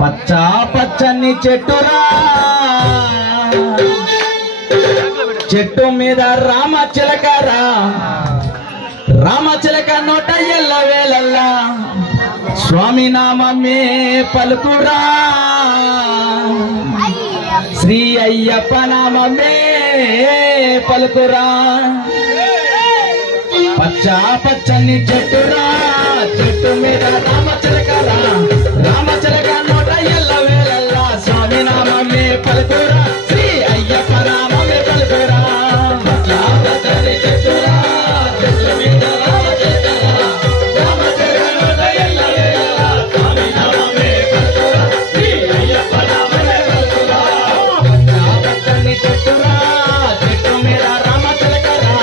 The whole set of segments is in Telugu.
పచ్చా పచ్చని చెట్టురా చెట్టు మీద రామచిలకరా రామచిలక నోట ఎల్ల వేళల్లా స్వామి నామమే పలుకురా శ్రీ అయ్యప్ప నామమే పలుకురా పచ్చా పచ్చని చెట్టురా చెట్టు మీద రామచిలకరా రామచిలక నోట ఎల్ల వేళల్లా స్వామి నామమే పలుకురా శ్రీ అయ్యప్ప నామమే పలుకురా పచ్చా పచ్చని చెట్టురా చెట్టు మీద రామచిలకరా రామచిలక నోట ఎల్ల వేళల్లా స్వామి నామమే పలుకురా శ్రీ అయ్యప్ప నామమే పలుకురా పచ్చా పచ్చని చెట్టురా చెట్టు మీద రామచిలకరా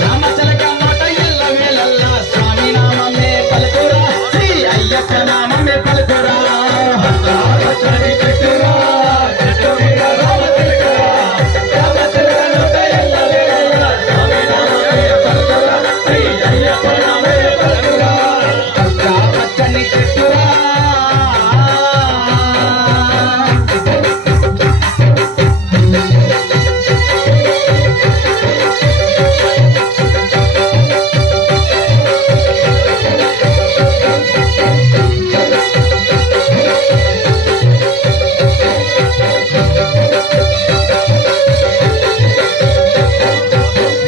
రామచిలక నోట ఎల్ల వేళల్లా స్వామి నామమే పలుకురా శ్రీ అయ్యప్ప నామమే పలుకురా పచ్చా పచ్చని చెట్టురా చెట్టు మీద రామచిలకరా రామచిలక నోట ఎల్ల వేళల్లా స్వామి నామమే పలుకురా శ్రీ అయ్యప్ప నామమే పలుకురా పచ్చా పచ్చని చెట్టురా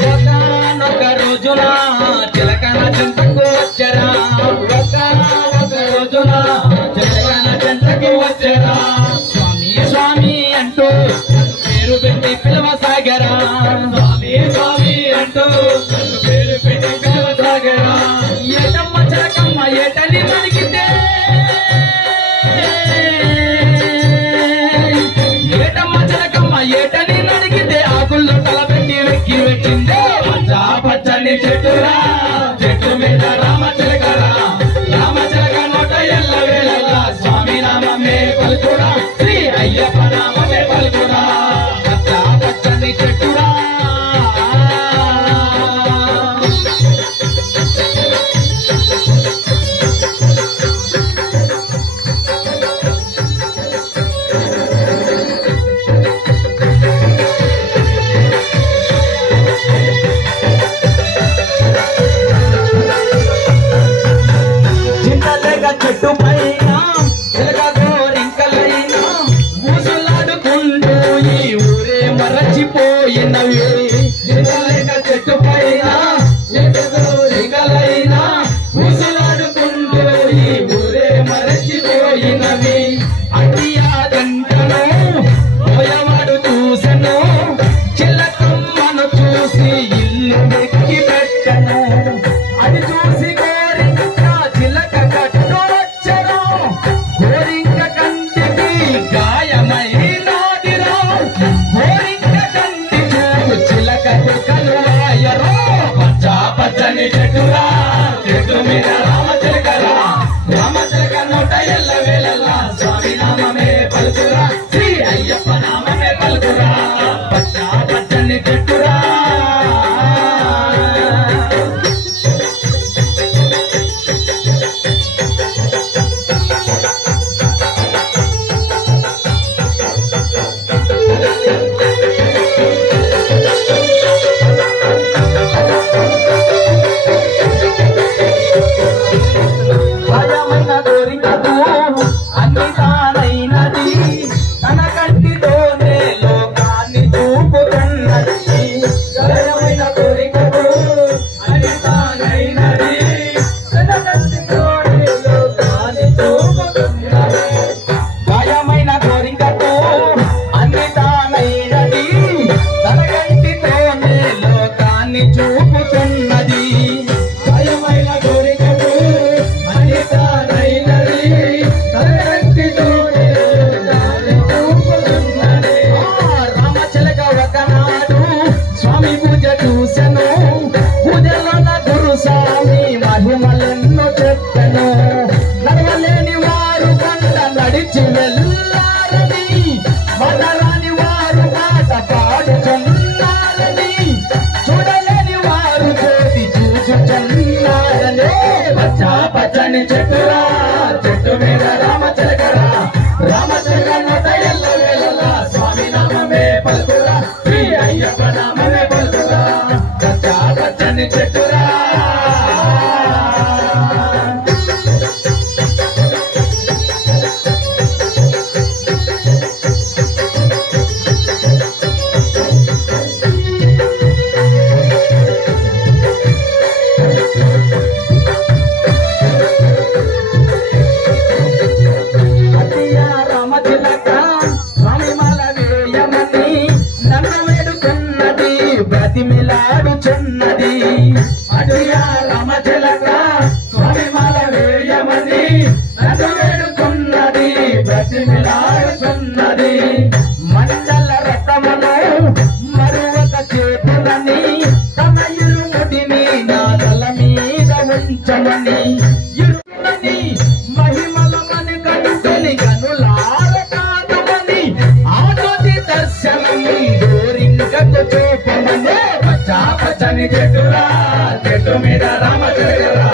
ఒకనొక రోజున చిలకన చెంతకు వచ్చరా ఒక రోజున చిలకన చెంతకు వచ్చరా స్వామి స్వామి అంటూ పేరు పెట్టి పిలవసాగరా స్వామి స్వామి అంటూ పేరు పెట్టి పిలవసాగరా ఏటమ్మ చిలకమ్మ ఏటని మరిగితే ఏటమ్మ చిలకమ్మ ఏటని నడిగితే ఆకుల్లో తలపెట్టి వెక్కి వచ్చిందే పచ్చా పచ్చని చెట్టురా చెట్టు మీద రామచిలకరా రామచిలక నోట ఎల్ల వేళల్లా స్వామి నామమే పలుకురా శ్రీ అయ్యప్ప నామమే పలుకురా పచ్చా పచ్చని చెట్టురా చింతలేక చెట్టు పైన చిలక గోరింకలైనా ఊసులాడుకుంటూ ఈ ఊరే మరచిపోయినవి చింతలేక చెట్టు పైన చిలక గోరింకలైనా ఊసులాడుకుంటూ ఈ ఊరే మరచిపోయినవి అడియా గంటను పోయవాడు చూసెను చిలకమ్మను చూసి ఇల్లు వెక్కి పెట్టను అది చూసి చిలక కట్టు వచ్చరా గోరింక కంటికి గాయమైనాదిరా గోరింక కంటి చూపు చిలకకు కలువాయరో పచ్చా పచ్చని చెట్టురా చెట్టు మీద రామచిలకరా రామచిలక నోట ఎల్ల వేళల్లా స్వామి నామమే పలుకురా శ్రీ అయ్యప్ప నామమే పలుకురా పచ్చా పచ్చని చెట్టురా పచ్చని చెట్టురా చెట్టు మీద రామచిలకరా రామచిలక నోట ఎల్ల వేళలా స్వామి నామమే పలుకురా శ్రీ అయ్యప్ప నామమే పలుకురా పచ్చా పచ్చని చెట్టురా బ్రతిమిలాడుచున్నది అడియా రామచిలక స్వామి మాల వేయమని నన్ను వేడుకున్నది బ్రతిమిలాడుచున్నది మండల రథమును మరొక చేతులని తమ ఇరుముడిని నా తల మీద ఉంచమని ఇరుమని మహిమలమని కనుకొని కనులార కాదుమని ఆదోది దర్శనం గోరింకకు చూపమని పచ్చని చెట్టురా చెట్టు మీద రామచిలకరా